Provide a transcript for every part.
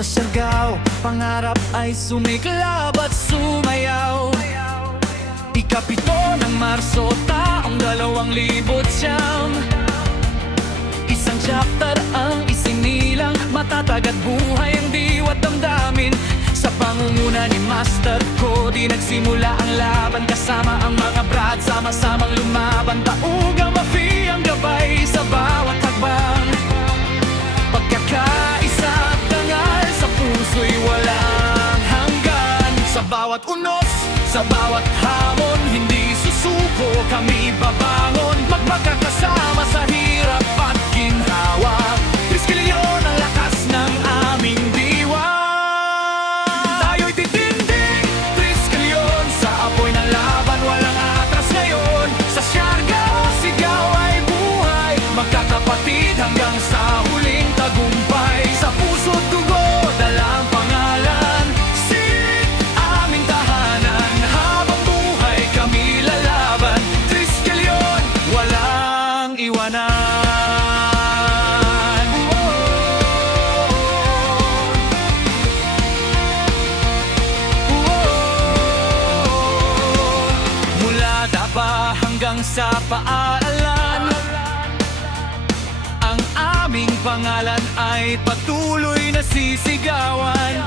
sa Siargao, pangarap ay sumiklab at sumayaw. Ikapito ng Marso, taong 2009. Isang chapter ang isinilang, matatag at buhay ang diwat damdamin. Sa pangunguna ni Master Cody, nagsimula ang laban kasama ang mga brad, sama-samang lumaban. Taugang mafi ang gabay sa bawat hakbang. Pagkakaisa at dangal sa puso'y walang hanggan. Sa bawat unos, sa bawat hamon, hindi susuko, kami babangon. Magmakakasama sa hirap at ginhawa. Triskilyon ang lakas ng aming diwa. Tayo'y titindig, triskilyon, sa apoy ng laban, walang atras ngayon. Sa Siargao, sigaw ay buhay, magkakapatid hanggang sa huling tagumpay. Sa puso't dugo, dala ang pangalan, Sid, aming tahanan. Habang buhay kami lalaban, triskilyon, walang iwanan. Mula Dapa hanggang sa paaralan, ang aming pangalan ay patuloy na sisigawan.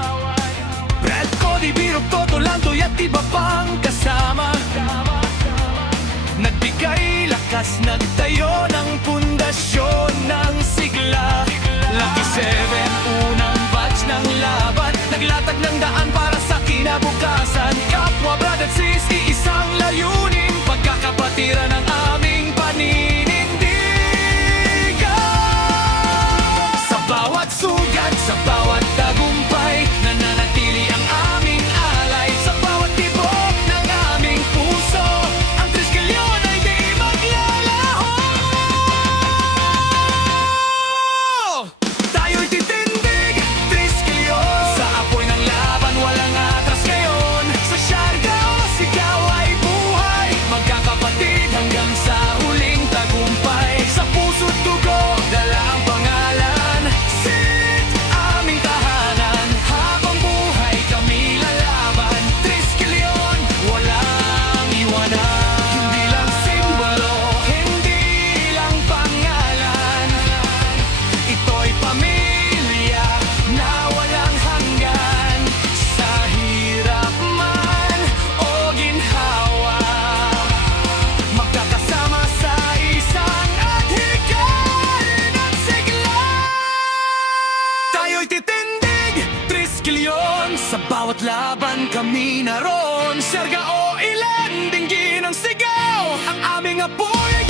Brad Cody, Birog, Toto, Lantoy at iba pang kasama, nagbigay lakas, nagtayo ng pundasyon ng sigla. Lucky 7, unang batch ng laban, naglatag ng daan para sa kinabukasan. Kapwa brad at sis, iisang layunin, pagkakapatiran ng aming paninindigan. Sa bawat sugat, sa bawat tagumpay, nananatili ang aming alay. Sa bawat tibok ng aming puso, ang triskilyon ay di maglalaho. Tayo'y titindig, triskilyon, sa apoy ng laban, walang atras ngayon. Sa Siargao, sigaw ay buhay, magkakapatid hanggang sa huling tagumpay. Sa puso't dugo, dala ang pangalan, Sid, aming tahanan. Habang buhay kami lalaban, triskilyon, walang iwanan. Hindi lang simbolo, hindi lang pangalan, ito'y pamilya na walang hanggan. Sa hirap man o ginhawa, magkakasama sa isang adhikan at sigla. Tayo'y titindig, triskilyon, sa bawat laban kami naroon. Siargao, ilan, dinggin ang sigaw, ang aming apoy